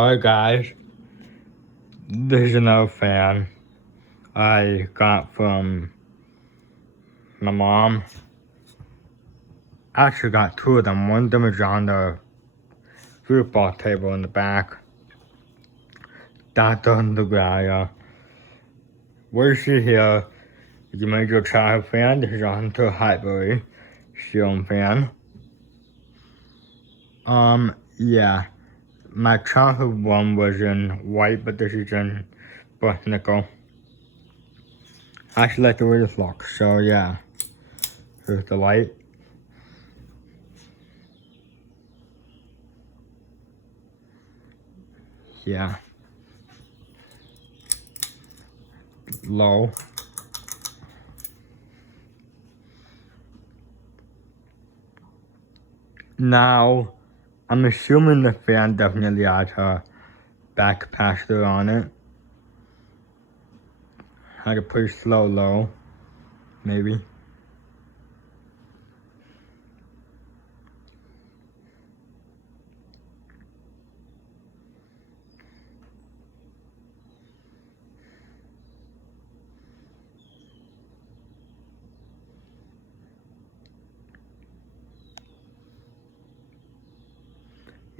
Hi guys, this is another fan I got from my mom. I actually got two of them. One of them is on the football table in the back. That's on the guy. Where she here is a major childhood fan. This is on to Highbury film fan. Yeah. My childhood one was in white, but this is in black nickel. I actually like the way this looks, so yeah. Here's the light. Yeah. Low. Now, I'm assuming the fan definitely has a back capacitor on it. Had a pretty slow low, maybe.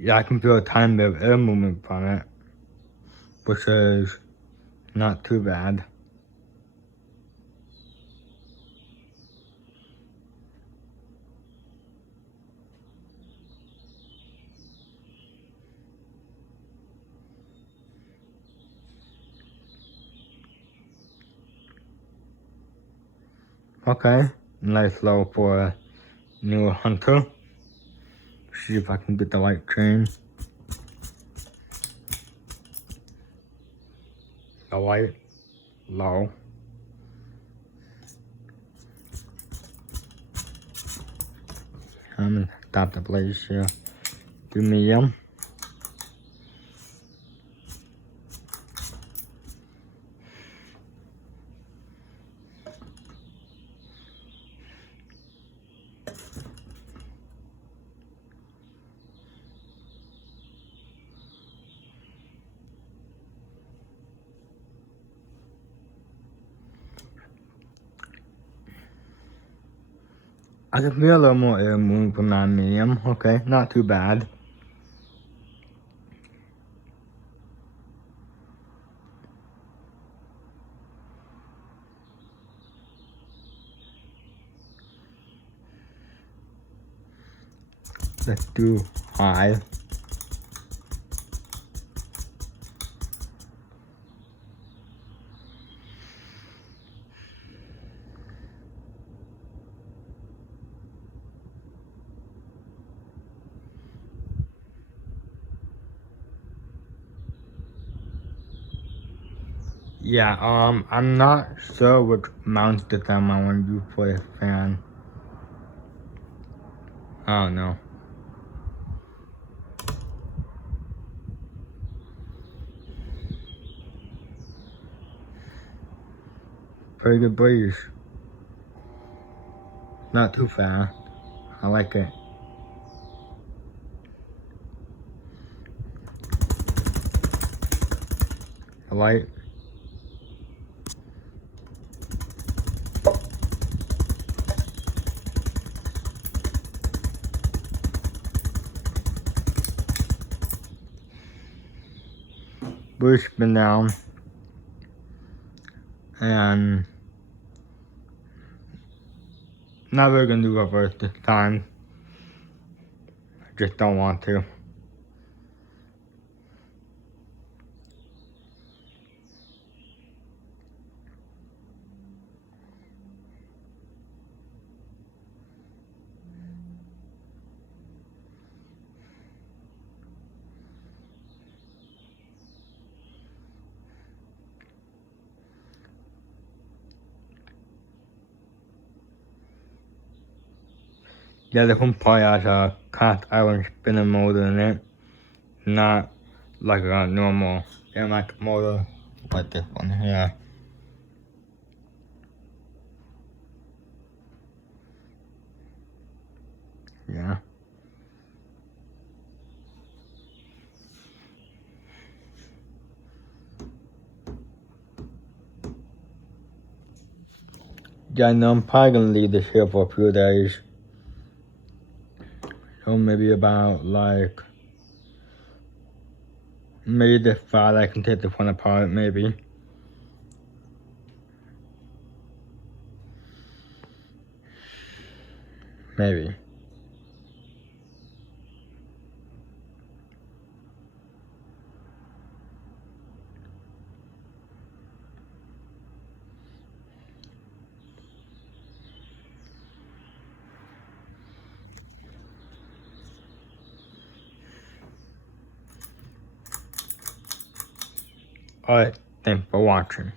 Yeah, I can feel a tiny bit of air movement from it, which is not too bad. Okay, nice low for a new hunter. See if I can get the light train. The light, low. I'm gonna stop the blaze here. Do medium. I can feel a little more air movement from that medium. Okay, not too bad. Let's do high. Yeah, I'm not sure which mounts the thumb I want to use for this fan. I don't know. Pretty good breeze. Not too fast. I like it. I like. Breeze been down. And not really gonna do reverse this time. I just don't want to. Yeah, the one probably has a cast iron spinner motor in it. Not like a normal like motor like this one here. Yeah. Yeah, no, I'm probably gonna leave this here for a few days. So maybe about like, maybe this Friday I can take this one apart, maybe. Maybe. Alright, thanks for watching.